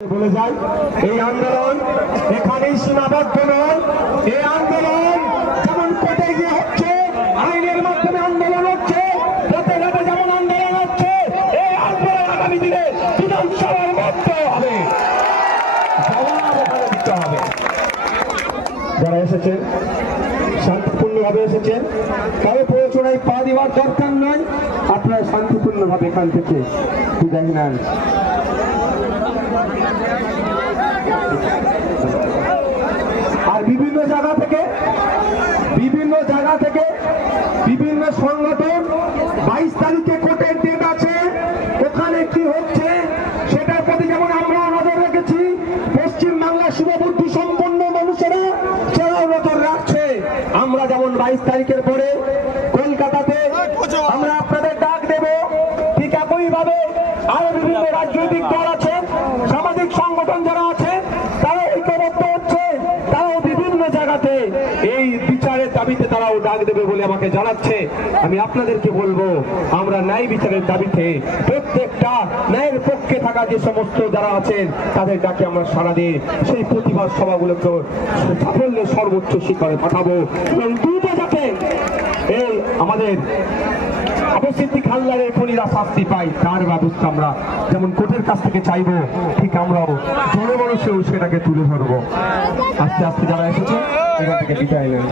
বলে যায় এই আন্দোলন এখানেই সীমাবদ্ধ নয়। এই আন্দোলন যেমন কোর্টে গিয়ে হচ্ছে, আইনের মাধ্যমে আন্দোলন হচ্ছে, পথে ঘাটে যেমন আন্দোলন হচ্ছে, এই আন্দোলন আগামী দিনে বিধানসভার মধ্যে হবে, জবাব এখানে দিতে হবে। যারা এসেছেন শান্তিপূর্ণভাবে এসেছেন, কারো প্রয়োজনায় পা দেওয়ার দরকার নয়। আপনারা শান্তিপূর্ণভাবে এখান থেকে বিদায় নেন। আর বিভিন্ন জায়গা থেকে বিভিন্ন সংগঠন 22 তারিখে কোর্টের ডেট আছে, ওখানে কি হচ্ছে সেটার প্রতি যেমন আমরা নজর রেখেছি, পশ্চিম বাংলার শুভবুদ্ধি সম্পন্ন মানুষেরা সেরাও নজর রাখছে। আমরা যেমন 22 তারিখের পরে কলকাতাতে আমরা আপনাদের ডাক দেব, ঠিক একইভাবে আরো বিভিন্ন রাজনৈতিক দল আছে, সামাজিক সংগঠন যারা আছে, তারা ঐক্যবদ্ধ হচ্ছে, তারাও বিভিন্ন জায়গাতে এই বিচারের দাবিতে তারাও ডাক দেবে বলে আমাকে জানাচ্ছে। আমি আপনাদেরকে বলবো, আমরা ন্যায় বিচারের দাবিতে প্রত্যেকটা ন্যায়ের পক্ষে থাকা যে সমস্ত যারা আছেন তাদের ডাকে আমরা সাড়া দিয়ে সেই প্রতিবাদ সভাগুলোকে সাফল্যের সর্বোচ্চ শিখরে পাঠাবো এবং দ্রুত যাতে এই আমাদের অবস্থিতি খালদারের খুনিরা শাস্তি পাই, তার ব্যবস্থা আমরা যেমন কোর্টের কাছ থেকে চাইবো, ঠিক আমরাও জনমানুষেও সেটাকে তুলে ধরবো। আস্তে আস্তে যারা এসেছে এখান থেকে বিদায় নেন।